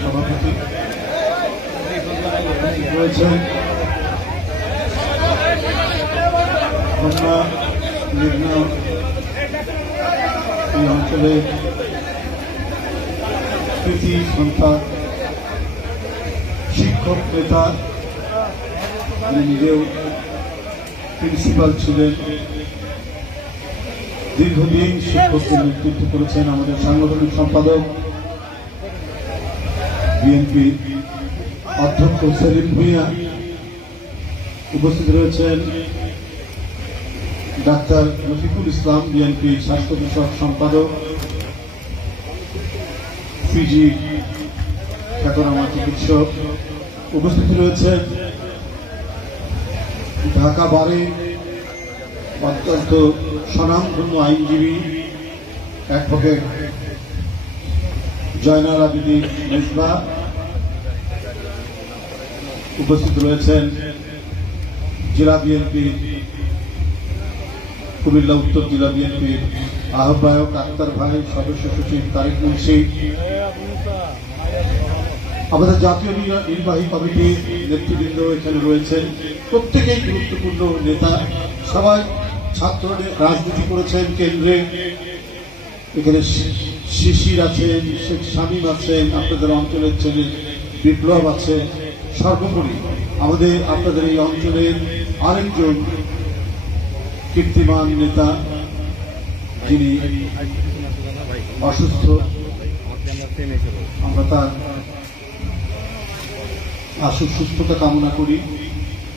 সভাপতি রয়েছেন এই অঞ্চলের কৃতি সন্তান শিক্ষক নেতা, নিজেও প্রিন্সিপাল ছিলেন, দীর্ঘদিন শিক্ষকদের নেতৃত্ব করেছেন। আমাদের সাংগঠনিক সম্পাদক বিএনপি অধ্যক্ষ সেলিম ভূঁইয়া, উপস্থিত রয়েছেন ডাক্তার রফিকুল ইসলাম, বিএনপি স্বাস্থ্য বিষয়ক সম্পাদক, পিজি খ্যাতনামা চিকিৎসক, উপস্থিত রয়েছেন ঢাকা বারে অত্যন্ত স্বনামধন্য আইনজীবী অ্যাডভোকেট জয়নাল আবেদীন মেজবা, উপস্থিত রয়েছেন জেলা বিএনপি কুমিল্লা উত্তর জেলা বিএনপির আহ্বায়ক আক্তার ভাই, সদস্য সচিব তারেক মুন্সি, আমাদের জাতীয় নির্বাহী কমিটির নেতৃবৃন্দ এখানে রয়েছেন, প্রত্যেকেই গুরুত্বপূর্ণ নেতা, সবাই ছাত্র রাজনীতি করেছেন কেন্দ্রে। এখানে শিশির আছেন, শেখ শামীম আছেন, আপনাদের অঞ্চলের ছেলে বিপ্লব আছে। সর্বোপরি আপনাদের এই অঞ্চলের আরেকজন কীর্তিমান নেতা, যিনি অসুস্থ, আমরা তার আশু সুস্থতা কামনা করি।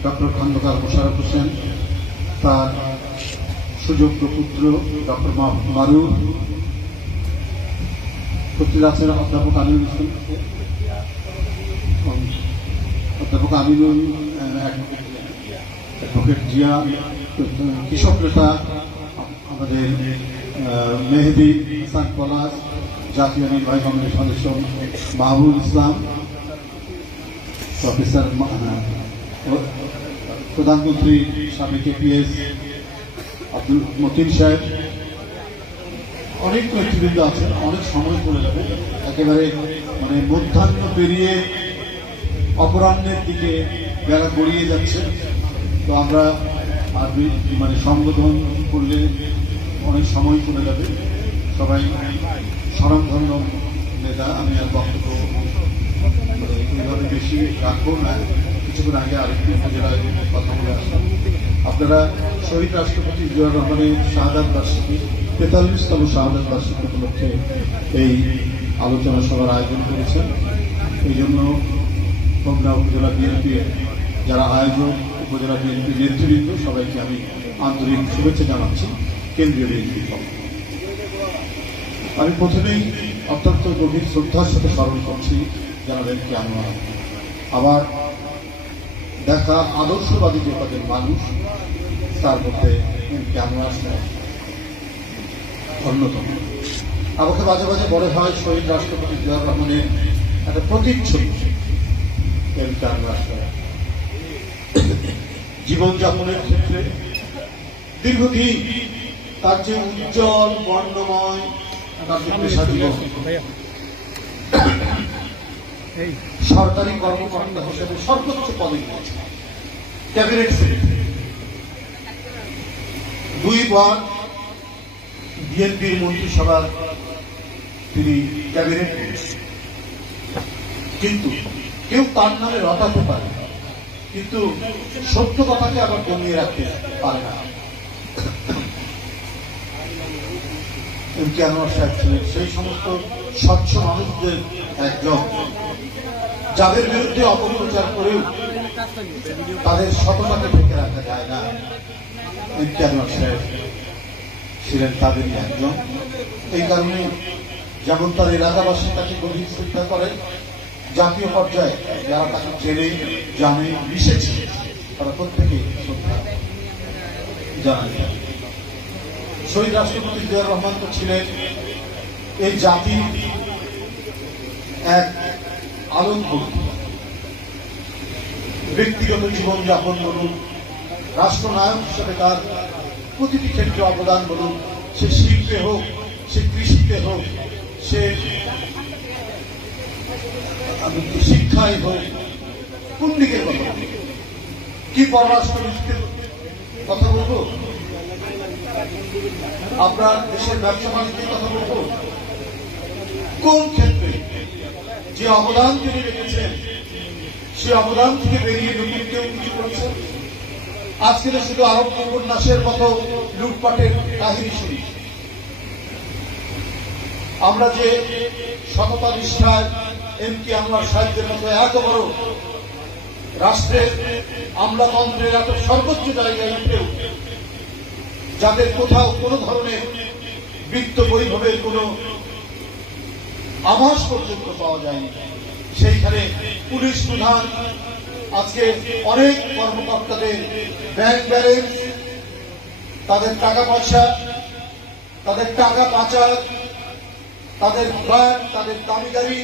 ডক্টর খন্দকার মোশাররফ হোসেন, তার সুযোগ্য পুত্র ডক্টর মারুফ, উপস্থিত আছেন অধ্যাপক আমিনুল অ্যাডভোকেট জিয়া, কৃষক নেতা আমাদের মেহেদি হাসান পলাশ, জাতীয় নির্বাহী কমিটির সদস্য মাহবুব ইসলাম, প্রফেসর প্রধানমন্ত্রী সাবেক এপিএস আব্দুল মতিন সাহেব, অনেক নেতৃবৃন্দ আছেন। অনেক সময় পড়ে যাবে, একেবারে মধ্যাহ্ন পেরিয়ে অপরাহ্নের দিকে বেলা গড়িয়ে যাচ্ছে। তো আমরা সম্বোধন করলে অনেক সময় চলে যাবে। সবাই স্বনামধন্য নেতা, আমি আর বক্তব্য এইভাবে বেশি রাখবো না। কিছুক্ষণ আগে আরেকটি উপজেলায় কথা বলে আসলাম। আপনারা শহীদ রাষ্ট্রপতি জিয়াউর রহমানের শাহাদাত বার্ষিকী ৪৩তম শাহাদাত বার্ষিকী উপলক্ষে এই আলোচনা সভার আয়োজন করেছেন। এই জন্য হোমনা উপজেলা বিএনপির যারা আয়োজক, উপজেলা বিএনপির নেতৃবৃন্দ, সবাইকে আমি আন্তরিক শুভেচ্ছা জানাচ্ছি কেন্দ্রীয় বিএনপির পক্ষ। আমি প্রথমেই অত্যন্ত গভীর শ্রদ্ধার সাথে স্মরণ করছি জানাবেন কি আবার দেখা আদর্শবাদী যে কজন মানুষ, তার মধ্যে অন্যতম। আমাকে মাঝে মাঝে মনে হয় শহীদ রাষ্ট্রপতি জিয়াউর রহমানের একটা প্রতিচ্ছবি জীবনযাপনের ক্ষেত্রে দীর্ঘদিন তার যে উজ্জ্বল বর্ণময় তার যে পেশা জীবন, সরকারি কর্মকর্তা হিসেবে সর্বোচ্চ পদে গিয়েছে, ক্যাবিনেট সেক্রেটারি, 2 বার বিএনপির মন্ত্রিসভার তিনি ক্যাবিনেট করেছেন। কিন্তু কেউ তার নামে রটাতে পারে, কিন্তু সত্য কথাকে আবার কমিয়ে রাখতে পারে না। এমপি আনোয়ার সাহেব ছিলেন সেই সমস্ত স্বচ্ছ মানুষদের একজন, যাদের বিরুদ্ধে অপপ্রচার করেও তাদের সততাকে ঢেকে রাখা যায় না। এমপি আনোয়ার সাহেব ছিলেন তাদেরই একজন। এই কারণে যেমন তার এলাকাবাসী তাকে গভীর শ্রদ্ধা করে, জাতীয় পর্যায়ে যারা তাকে জেনে জানে মিশেছে তারা প্রত্যেকেই শ্রদ্ধা জানায়। শহীদ রাষ্ট্রপতি জিয়াউর রহমান তো ছিলেন এই জাতির এক আলোকবর্তী। ব্যক্তিগত জীবনযাপন বলুন, রাষ্ট্রনায়ক হিসেবে তার প্রতিটি ক্ষেত্রে অবদান বলুন, সে শিল্পে হোক, সে কৃষিতে হোক, সে শিক্ষায় হোক, কোন দিকের কথা বলবো? কি পররাষ্ট্রনীতির কথা বলবো? আমরা দেশের ব্যবসা বাণিজ্যের কথা বলবো? কোন ক্ষেত্রে যে অবদান তিনি রেখেছেন সে অবদান থেকে বেরিয়ে নতুন কেউ কিছু করেছেন? আজকে শুধু আরব উপন্যাসের মতো লুটপাটের কাহিনী শুনি। আমরা যে সততা নিষ্ঠায় এম.কে. আনোয়ার সাহেবের মতো এত বড় রাষ্ট্রের আমলাতন্ত্রের এত সর্বোচ্চ জায়গায় উঠেও যাদের কোথাও কোনো ধরনের বৃত্ত বৈভবের কোনো আভাস পর্যন্ত পাওয়া যায়নি, সেইখানে পুলিশ প্রধান আজকে অনেক কর্মকর্তাদের ব্যাংক ব্যালেন্স, তাদের টাকা পয়সা, তাদের টাকা পাচার, তাদের ফ্ল্যাট, তাদের দাবিদারি,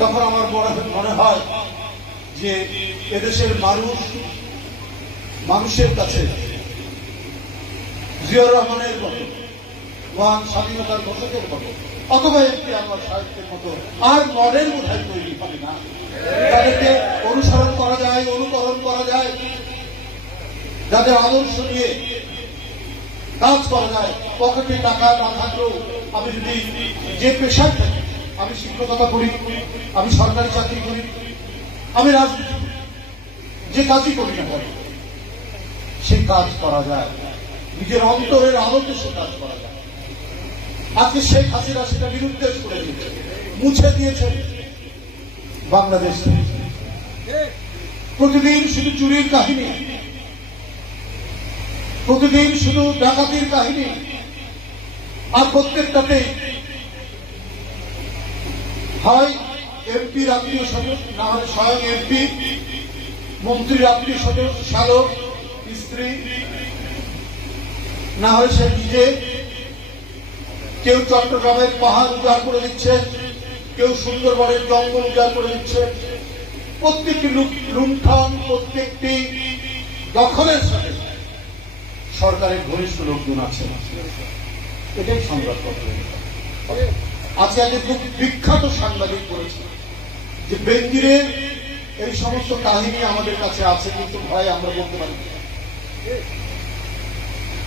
তখন আমার মনে হয় যে এদেশের মানুষের কাছে জিয়াউর রহমানের মতো, মহান স্বাধীনতার ঘোষকের মতো, অথবা এম.কে. আনোয়ার সাহেবের মতো আর মডেল বোধহয় তৈরি হবে না। তাদেরকে অনুসরণ করা যায়, অনুকরণ করা যায়, যাদের আদর্শ নিয়ে কাজ করা যায়। পকেটে টাকা না থাকলেও আমি যদি যে পেশায় থাকি, আমি শিক্ষকতা করি, আমি সরকারি চাকরি করি, আমি রাজনীতি, যে কাজই করি না কেন, সেই কাজ করা যায়, নিজের অন্তরের আলোতে সে কাজ করা যায়। আজকে শেখ হাসিনা সেটা নিরুদ্দেশ করে দিয়েছে, মুছে দিয়েছে বাংলাদেশ। প্রতিদিন শুধু চুরির কাহিনী, প্রতিদিন শুধু ডাকাতির কাহিনী, আর প্রত্যেকটাতে হয় এমপির আত্মীয় স্বজন, না হলে স্বয়ং এমপি, মন্ত্রীর আত্মীয় স্বজন, শালক, স্ত্রী, না হলে সে নিজে। কেউ চট্টগ্রামের পাহাড় উজাড় করে দিচ্ছে, কেউ সুন্দরবনের জঙ্গল উজাড় করে দিচ্ছে। প্রত্যেকটি লুণ্ঠন, প্রত্যেকটি দখলের সাথে সরকারের ঘনিষ্ঠ লোকজন আছে। এটাই সংবাদপত্র। আজকে আগে খুব বিখ্যাত সাংবাদিক বলেছে যে বেনজিরের এই সমস্ত কাহিনী আমাদের কাছে আছে, কিন্তু ভয়ে আমরা বলতে পারি,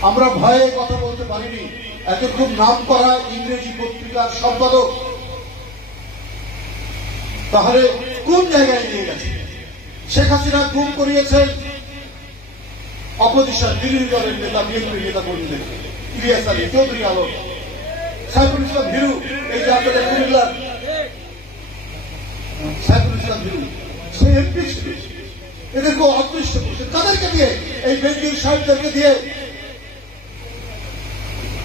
আমরা ভয়ে কথা বলতে পারিনি। এত খুব নাম করা ইংরেজি পত্রিকার সম্পাদক, তাহলে কোন জায়গায় নিয়ে গেছে? শেখ হাসিনা গুম করিয়েছেন অপোজিশন, বিরোধী দলের নেতা, বিএনপির নেতা কর্মীদের, ইলিয়াস আলী, চৌধুরী আলম, সাইফুল ইসলাম ভিরু, এই যে আপনাদের কুমিল্লার সাইফুল ইসলাম ভিরু, সে এমপি ছিল, এদেরকে অদৃশ্য করছে। তাদেরকে দিয়ে, এই বেনজির সাহেবদেরকে দিয়ে,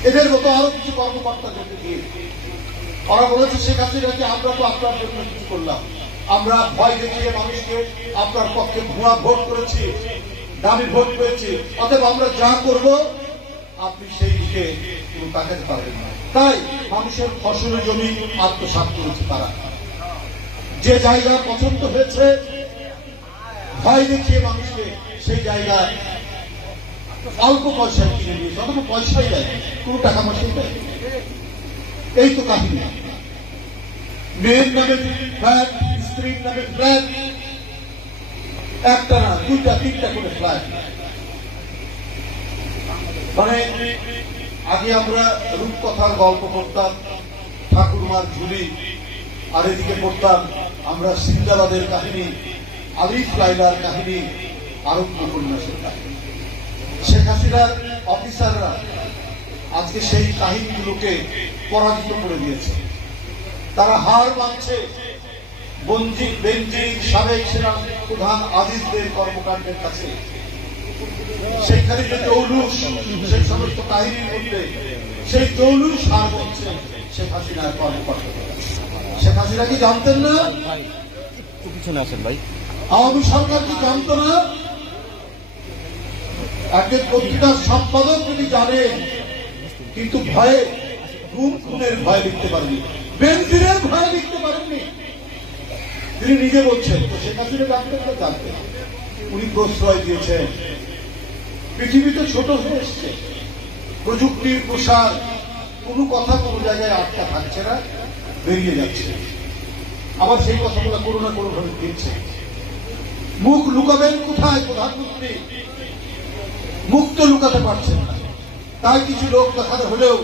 এদের মতো আরো কিছু কর্মকর্তাদেরকে দিয়ে ওরা বলেছে শেখ হাসিনাকে আমরা তো আপনার জন্য কিছু করলাম, আমরা ভয় দেখিয়ে মানুষকে আপনার পক্ষে ভুয়া ভোট করেছি, দামি ভোট পেয়েছি, অতএব আমরা যা করব আপনি সেই দিকে কোনো তাকাতে পারবেন না। তাই মানুষের ফসলের জমি আত্মসাৎ করেছে তারা। যে জায়গা পছন্দ হয়েছে ভয় দেখিয়ে মানুষকে সেই জায়গা অল্প পয়সায় কিনে দিয়েছে, অথবা পয়সাই দেয়, কোনো টাকা পয়সাই দেয়। এই তো কাহিনী। মেয়ের নামে ফ্ল্যাট, স্ত্রীর নামে ফ্ল্যাট, একটা না, দুইটা তিনটা করে ফ্ল্যাট। মানে আগে আমরা রূপকথার গল্প করতাম, ঠাকুরমার ঝুলি, আর এদিকে পড়তাম আমরা সিন্দাবাদের কাহিনী, আলিফ লাইলার কাহিনী, আরব উপন্যাসের কাহিনী। শেখ হাসিনার অফিসাররা আজকে সেই কাহিনীগুলোকে পরাজিত করে দিয়েছে। তারা হার মানছে বেনজির সাবেক সেনা প্রধান আজিজদের কর্মকাণ্ডের কাছে। সেইখানে যে জৌলুস, সেই সমস্ত কাহিনীর মধ্যে সেই জৌলুস হার মানছে শেখ হাসিনার কর্মকর্তারা। শেখ হাসিনা কি জানতেন না? পিছনে আছেন ভাই, আওয়ামী সরকার কি জানত না? একজন পত্রিকার সম্পাদক যদি জানেন, কিন্তু ভয়ে, গুম খুনের ভয় লিখতে পারেনি, বেনজিরের ভয় লিখতে পারেননি। তিনি নিজে বলছেন, তো শেখ হাসিনা জানতেন না? জানতেন। উনি প্রশ্রয় দিয়েছেন। পৃথিবীতে ছোট হয়ে এসছে, প্রযুক্তির প্রসার, কোনো কথা কোনো জায়গায় আটকা থাকছে না, বেরিয়ে যাচ্ছে। আবার সেই কথাগুলো কোনো না কোনো ভাবে ফিরছে। মুখ লুকাবেন কোথায় প্রধানমন্ত্রী? মুখ তো লুকাতে পারছেন না। তাই কিছু লোক দেখানো হলেও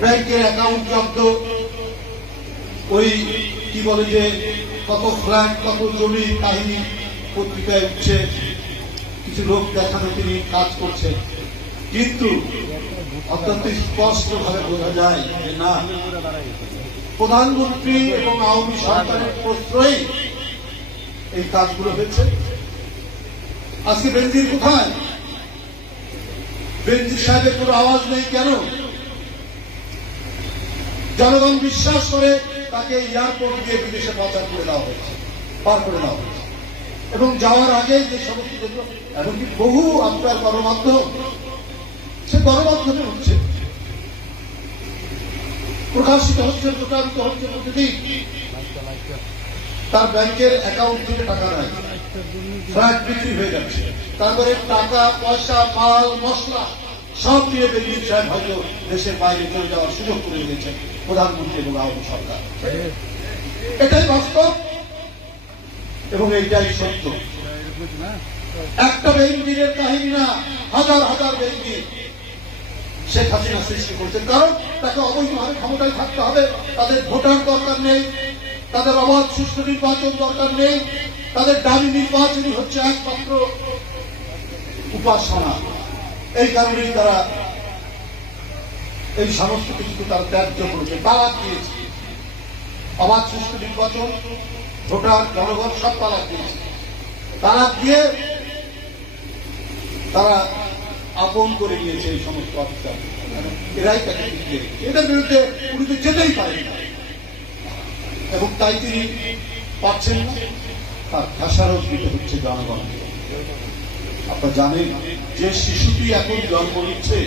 ব্যাংকের অ্যাকাউন্ট জব্দ, ওই কি বলে যে কত ফ্ল্যাট কত জমি কাহিনী পত্রিকায় উঠছে, কিছু লোক দেখানো তিনি কাজ করছেন। কিন্তু অত্যন্ত স্পষ্ট ভাবে বোঝা যায় যে না, প্রধানমন্ত্রী এবং আওয়ামী সরকারের প্রশ্রয়ে এই কাজগুলো হয়েছে। আজকে বেনজির কোথায়? বেনজির সাহেবের কোনো আওয়াজ নেই কেন? জনগণ বিশ্বাস করে তাকে এয়ারপোর্ট দিয়ে বিদেশে পাচার করে দেওয়া হয়েছে, পার করে দেওয়া হয়েছে। এবং যাওয়ার আগে যে সমস্ত এমনকি বহু আপনার গণমাধ্যম, সে গণমাধ্যমে হচ্ছে, প্রকাশিত হচ্ছে, প্রচারিত হচ্ছে প্রতিদিন। তার ব্যাংকের অ্যাকাউন্ট থেকে টাকা নেয়, ফ্ল্যাট বিক্রি হয়ে যাচ্ছে, তারপরে টাকা পয়সা মাল মশলা সব দিয়ে বেনজির সাহেব হয়তো দেশের বাইরে চলে যাওয়ার সুযোগ করে দিয়েছেন প্রধানমন্ত্রী এবং আওয়ামী সরকার। এটাই বাস্তব এবং এইটাই সত্য। একটা বেনজিরের কাহিনী না, হাজার হাজার বেনজির শেখ হাসিনা সৃষ্টি করছেন। কারণ তাকে অবৈধভাবে ক্ষমতায় থাকতে হবে, তাদের ভোটার দরকার নেই, তাদের অবাধ সুষ্ঠু নির্বাচন দরকার নেই, তাদের দাবি নির্বাচনই হচ্ছে একমাত্র উপাসনা। এই কারণেই তারা এই সমস্ত কিছুকে তারা ত্যায্য করেছে, তালাক দিয়েছে। অবাধ সুষ্ঠু নির্বাচন, ভোটার জনগণ সব তালাক দিয়েছে। তালাক দিয়ে তারা আপন করে নিয়েছে এই সমস্ত অফিসার, এরাই তাকে দিয়ে এদের বিরুদ্ধে উনি তো যেতেই পারেন না এবং তাই তিনি পাচ্ছেন না। তার খেসারত দিতে হচ্ছে জনগণকে। আপনারা জানেন যে শিশুটি এখন জন্ম নিচ্ছে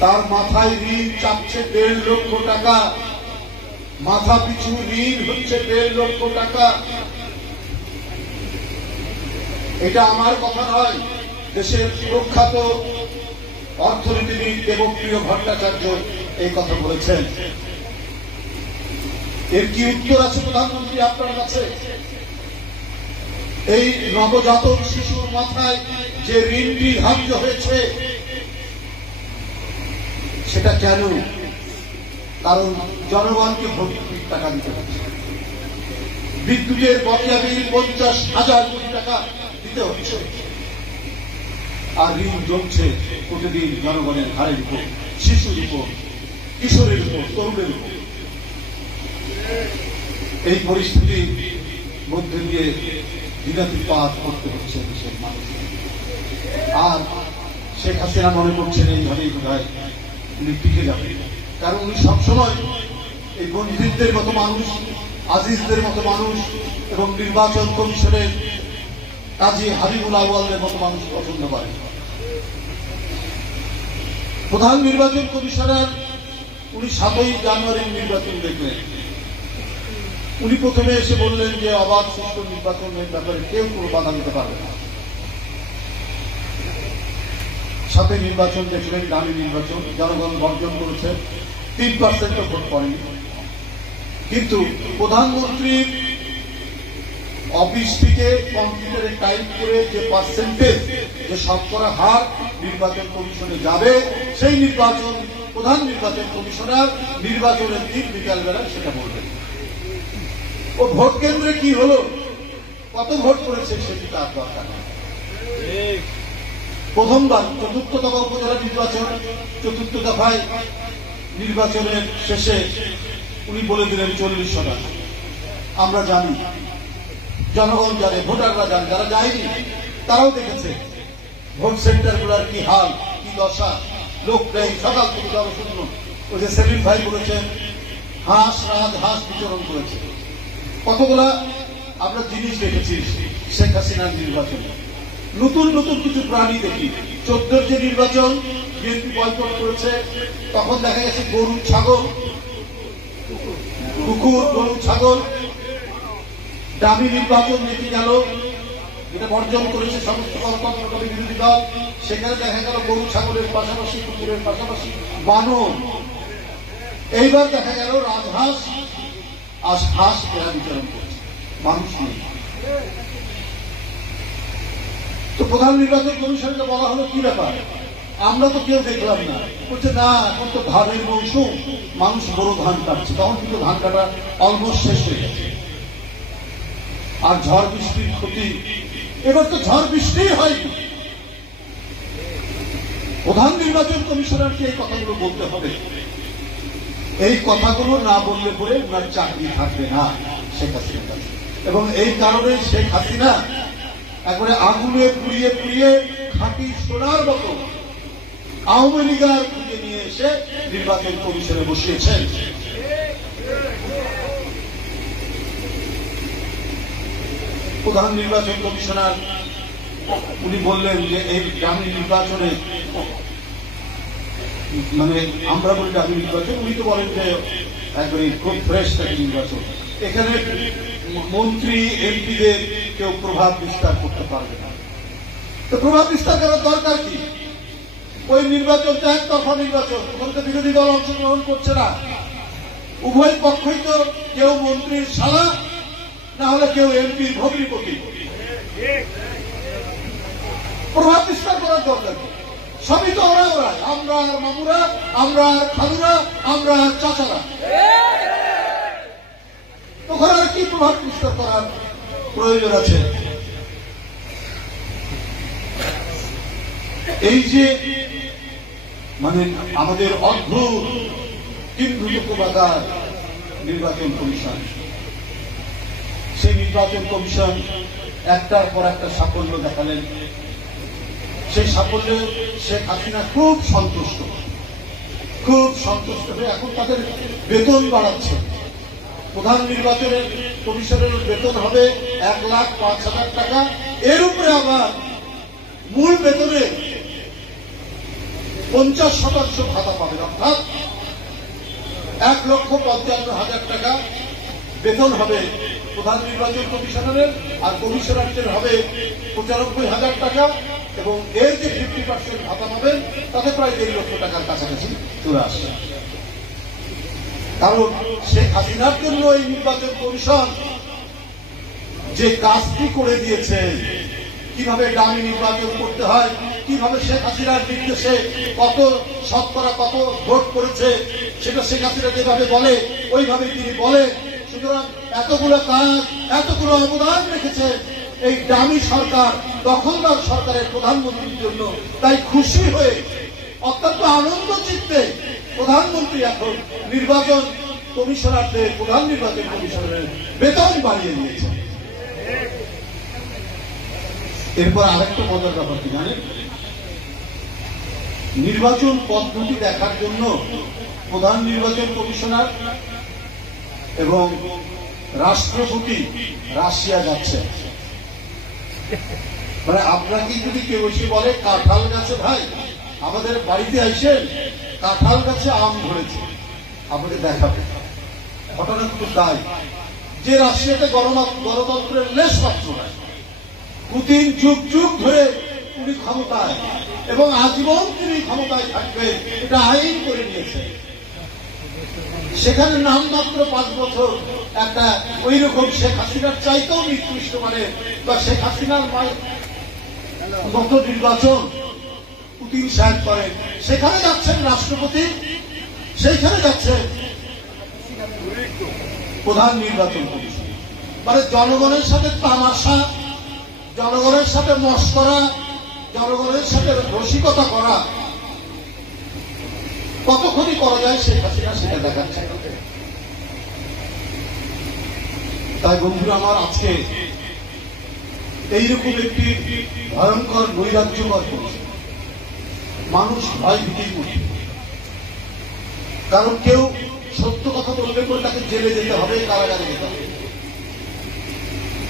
তার মাথায় ঋণ চাপছে 1.5 লক্ষ টাকা, মাথা পিছু ঋণ হচ্ছে 1.5 লক্ষ টাকা। এটা আমার কথা নয়, দেশের প্রখ্যাত অর্থনীতিবিদ দেবপ্রিয় ভট্টাচার্য এই কথা বলেছেন। এর কি উত্তর আছে প্রধানমন্ত্রী আপনার কাছে? এই নবজাতক শিশুর মাথায় যে ঋণটি ধার্য হয়েছে সেটা কেন? কারণ জনগণকে ভর্তুকির টাকা দিতে হচ্ছে, বিদ্যুতের বকেয়া বিল 50,000 কোটি টাকা দিতে হচ্ছে, আর ঋণ জমছে প্রতিদিন জনগণের ঘাড়ের উপর, শিশুর উপর, কিশোরের উপর, তরুণের উপর। এই পরিস্থিতির মধ্যে দিয়ে দিনাতিপাত করতে হচ্ছে দেশের মানুষকে। আর শেখ হাসিনা মনে করছেন এইভাবেই বোধহয় উনি টিকে যাবেন। কারণ উনি সবসময় এই বন্ধুদের মতো মানুষ, আজিজদের মতো মানুষ এবং নির্বাচন কমিশনের কাজী হাবিবুল আউয়ালের মতো মানুষ পছন্দ করেন। প্রধান নির্বাচন কমিশনার উনি 7ই জানুয়ারির নির্বাচন দেখলেন। উনি প্রথমে এসে বললেন যে অবাধ সুষ্ঠু নির্বাচনের ব্যাপারে কেউ কোনো বাধা দিতে পারবে না। 7 নির্বাচন দেখলেন, দামি নির্বাচন, জনগণ বর্জন করেছে, 3% ভোট পড়েনি। কিন্তু প্রধানমন্ত্রীর অফিস থেকে কম্পিউটারে টাইপ করে যে পার্সেন্টেজ, যে শতকরা হার নির্বাচন কমিশনে যাবে, সেই নির্বাচন প্রধান নির্বাচন কমিশনার নির্বাচনের দিন বিকালবেলা সেটা বলবেন। ও ভোট কেন্দ্রে কি হলো, কত ভোট করেছে সেটি তার দরকার নেই। প্রথমবার 4র্থ দফা উপজেলা নির্বাচন, 4র্থ দফায় নির্বাচনের শেষে উনি বলে দিলেন 40%। আমরা জানি, জনগণ জানে, ভোটাররা জানে, যারা যায়নি তারাও দেখেছে ভোট সেন্টারগুলোর কি হাল, কি দশা, লোক নেই, সকাল থেকে জনশূন্য। ওই যে সেলিম ভাই বলেছেন হাঁস রাজহাঁস বিচরণ করেছে। কতগুলা আমরা জিনিস দেখেছি শেখ হাসিনার নির্বাচনে, নতুন নতুন কিছু প্রাণী দেখি। 14 যে নির্বাচন বিএনপি বয়কট করেছে, তখন দেখা গেছে গরু ছাগল, কুকুর গরু ছাগল। দামি নির্বাচন দেখে গেল, এটা বর্জন করেছে সমস্ত গণতন্ত্রকামী বিরোধী দল। সেখানে দেখা গেল গরু ছাগলের পাশাপাশি কুকুরের পাশাপাশি বানর। এইবার দেখা গেল রাজহাঁস আর হাঁস এরা বিতরণ করছে, মানুষ নেই। তো প্রধান নির্বাচন কমিশনকে বলা হলো কি ব্যাপার, আমরা তো কেউ দেখলাম না। বলছে না, এখন তো ধানের মৌসুম, মানুষ বড় ধান কাটছে। তখন কিন্তু ধান কাটা অলমোস্ট শেষ হয়ে গেছে। আর ঝড় বৃষ্টির ক্ষতি, এবার তো ঝড় বৃষ্টি হয়নি। প্রধান নির্বাচন কমিশনারকে এই কথাগুলো বলতে হবে। এই কথাগুলো না বললে পরে ওনার চাকরি থাকবে না শেখ হাসিনার কাছে। এবং এই কারণে শেখ হাসিনা একবারে আগুনে পুড়িয়ে পুড়িয়ে খাঁটি সোনার মতো আওয়ামী লীগার খুঁজে নিয়ে এসে নির্বাচন কমিশনে বসিয়েছেন। প্রধান নির্বাচন কমিশনার উনি বললেন যে এই গ্রামীণ নির্বাচনে, মানে আমরা বলি গ্রামীণ নির্বাচন, উনি তো বলেন যে একবারে খুব ফ্রেশ থাকে নির্বাচন। এখানে মন্ত্রী এমপিদের কেউ প্রভাব বিস্তার করতে পারবে না। তো প্রভাব বিস্তার করার দরকার কি? ওই নির্বাচনটা একতরফা নির্বাচন, ওখানে তো বিরোধী দল অংশগ্রহণ করছে না। উভয় পক্ষই তো কেউ মন্ত্রীর শালা, না হলে কেউ এমপির ভগ্নিপতি। প্রভাব বিস্তার করার দরকার কি? সবই তো ওরা, আমরা আর মামুরা, আমরা আর খালুরা, আমরা আর চাচারা। ওখানে আর কি প্রভাব বিস্তার করার প্রয়োজন আছে? এই যে মানে আমাদের অদ্ভুত কিংবদন্তিবাকার নির্বাচন কমিশন, সেই নির্বাচন কমিশন একটার পর একটা সাফল্য দেখালেন। সেই সাফল্যে শেখ হাসিনা খুব সন্তুষ্ট হয়ে এখন তাদের বেতন বাড়াচ্ছে। প্রধান নির্বাচনের কমিশনের বেতন হবে 1,05,000 টাকা। এর উপরে আবার মূল বেতনে 50% ভাতা পাবেন, অর্থাৎ 1,55,000 টাকা বেতন হবে প্রধান নির্বাচন কমিশনারের। আর কমিশনারদের হবে 95,000 টাকা। এবং এর যে 50% ভাতা পাবেন তাতে প্রায় 1.5 লক্ষ টাকার কাছাকাছি চলে আসছে। কারণ শেখ হাসিনার জন্য এই নির্বাচন কমিশন যে কাজটি করে দিয়েছে, কিভাবে গ্রামীণ নির্বাচন করতে হয়, কিভাবে শেখ হাসিনার নির্দেশে কত শতকরা কত ভোট করেছে, সেটা শেখ হাসিনা যেভাবে বলে ওইভাবে তিনি বলে। সুতরাং এতগুলো কাজ, এতগুলো অবদান রেখেছে এই দামি সরকার, দখলদার সরকারের প্রধানমন্ত্রীর জন্য। তাই খুশি হয়ে অত্যন্ত আনন্দ চিত্তে প্রধানমন্ত্রী এখন নির্বাচন কমিশনারদের, প্রধান নির্বাচন কমিশনারের বেতন বাড়িয়ে দিয়েছে। এরপর আরেকটা মজার ব্যাপার কি জানেন, নির্বাচন পদ্ধতি দেখার জন্য প্রধান নির্বাচন কমিশনার এবং রাষ্ট্রপতি রাশিয়া যাচ্ছে। মানে আপনাকে যদি কেউ এসে বলে কাঁঠাল গাছে ভাই আমাদের বাড়িতে আসেন, কাঁঠাল গাছে আম ধরেছে, আমাকে দেখাবে। ঘটনা কিন্তু তাই যে রাশিয়াতে গণতন্ত্রের লেশ মাত্র নাই। পুতিন যুগ যুগ ধরে উনি ক্ষমতায় এবং আজীবন তিনি ক্ষমতায় থাকবে, এটা আইন করে নিয়েছে। সেখানে নামমাত্র 5 বছর একটা ওই রকম শেখ হাসিনার চাইতেও নিকৃষ্ট মানে বা শেখ হাসিনার মতো নির্বাচন পুতিন সাহেব করেন। সেখানে যাচ্ছেন রাষ্ট্রপতি, সেইখানে যাচ্ছেন প্রধান নির্বাচন কমিশন। মানে জনগণের সাথে তামাশা, জনগণের সাথে মশকরা, জনগণের সাথে রসিকতা করা কতক্ষণই করা যায় শেখ হাসিনা সেটা দেখাচ্ছে। তাই বন্ধুরা আমার, আজকে এইরকম একটি ভয়ঙ্কর নৈরাজ্যকর পরিস্থিতি, মানুষ ভয় ভীতির মধ্যে। কারণ কেউ সত্য কথা বলবে করে তাকে জেলে যেতে হবে, কারাগারে যেতে হবে।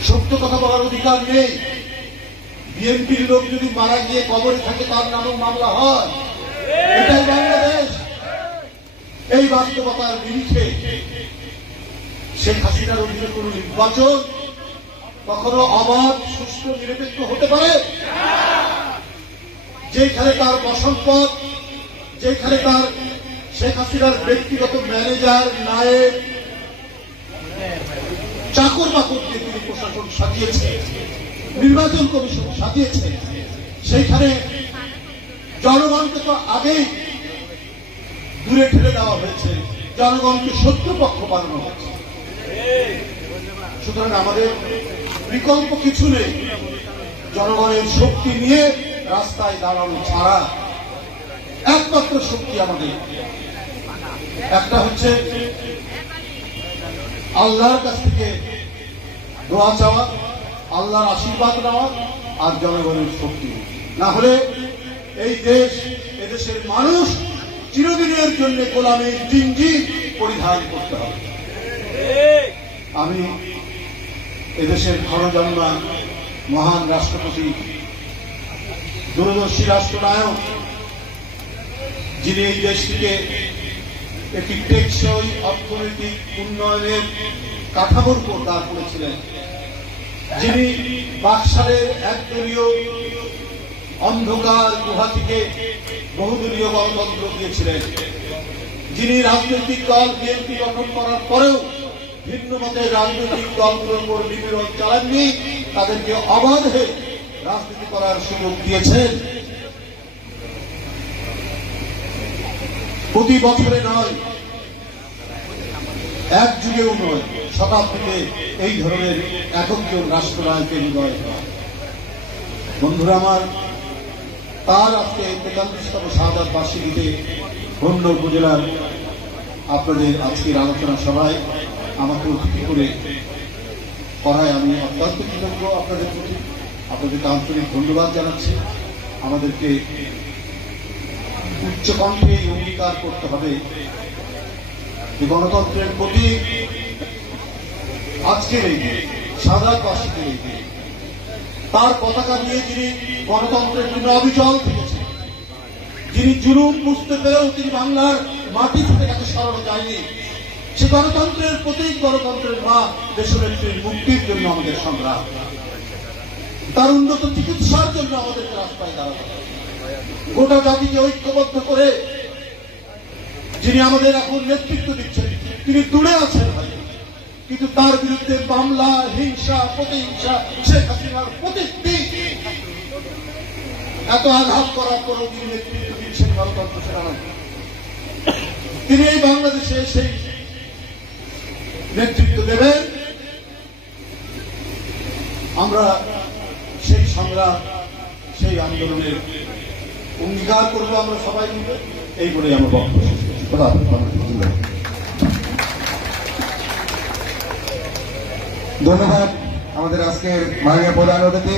সত্য কথা বলার অধিকার নেই। বিএনপির লোক যদি মারা গিয়ে কবরে থাকে তার নামও মামলা হয়। এটাই বাংলাদেশ। এই বাস্তবতার বিরুদ্ধে শেখ হাসিনার অধীনে কোন নির্বাচন কখনো অবাধ, সুষ্ঠু, নিরপেক্ষ হতে পারে? যেখানে তার বসম্পদ, যেখানে তার শেখ হাসিনার ব্যক্তিগত ম্যানেজার, নায়েব, চাকর বাকর দিয়ে তিনি প্রশাসন সাজিয়েছে, নির্বাচন কমিশন সাজিয়েছে, সেইখানে জনগণকে তো আগেই দূরে ঠেলে দেওয়া হয়েছে, জনগণকে শত্রুপক্ষ বানানো হয়েছে। সুতরাং আমাদের বিকল্প কিছু নেই, জনগণের শক্তি নিয়ে রাস্তায় দাঁড়ানো ছাড়া। একমাত্র শক্তি আমাদের একটা হচ্ছে আল্লাহর কাছ থেকে দোয়া চাওয়া, আল্লাহর আশীর্বাদ নেওয়া, আর জনগণের শক্তি। না হলে এই দেশ, এদেশের মানুষ চিরদিনের জন্য গোলামীর জিঞ্জি পরিধান করতে হবে। আমি এদেশের ক্ষণজন্মা মহান রাষ্ট্রপতি, দূরদর্শী রাষ্ট্রনায়ক, যিনি এই দেশটিকে একটি টেকসই অর্থনৈতিক উন্নয়নের কাঠামোর উপর দাঁড় করেছিলেন, যিনি বাকশালের একদলীয় অন্ধকার গুহা থেকে বহুদলীয় গণতন্ত্র দিয়েছিলেন, যিনি রাজনৈতিক দল বিএনপি গঠন করার পরেও ভিন্ন মতের রাজনৈতিক দলগুলোর উপর নিপীড়ন চালাননি, তাদেরকে অবাধে রাজনীতি করার সুযোগ দিয়েছেন। প্রতি বছরে নয়, এক যুগেও নয়, শতাব্দীতে এই ধরনের একজন রাষ্ট্রনায়কের হৃদয়। বন্ধুরা আমার, তার আজকে ৪৩তম শাহাদাত বার্ষিকীতে হোমনা উপজেলার আপনাদের আজকের আলোচনা সভায় আমাকে অতিথি করে করায় আমি অত্যন্ত কৃতজ্ঞ আপনাদের প্রতি। আপনাদেরকে আন্তরিক ধন্যবাদ জানাচ্ছি। আমাদেরকে উচ্চ কণ্ঠে অঙ্গীকার করতে হবে যে গণতন্ত্রের প্রতি আজকের এই দিন, শাহাদাত বার্ষিকীর এই দিন, তার পতাকা নিয়ে যিনি গণতন্ত্রের জন্য অবিচল থেকেছেন, যিনি জুলুম বুঝতে পেরেও তিনি বাংলার মাটি থেকে তাকে সরানো যায়নি, সে গণতন্ত্রের প্রতীক, গণতন্ত্রের মা দেশনেত্রীর মুক্তির জন্য আমাদের সংগ্রাম, তার উন্নত চিকিৎসার জন্য আমাদেরকে রাস্তায় দাঁড়াতে, গোটা জাতিকে ঐক্যবদ্ধ করে যিনি আমাদের এখন নেতৃত্ব দিচ্ছেন, তিনি দূরে আছেন ভাই, কিন্তু তার বিরুদ্ধে মামলা, হিংসা, প্রতিহিংসা, শেখ হাসিনার প্রতিটি এত আঘাত করার পরেও তিনি নেতৃত্ব দিচ্ছেন গণতন্ত্র সেনাবাহিনী। তিনি এই বাংলাদেশে সেই নেতৃত্ব দেবেন। আমরা সেই সংগ্রাম, সেই আন্দোলনের অঙ্গীকার করবো আমরা সবাই মিলে। এই বলে আমার বক্তব্য শেষ করছি। ধন্যবাদ আমাদের আজকের মাননীয় প্রধান অতিথি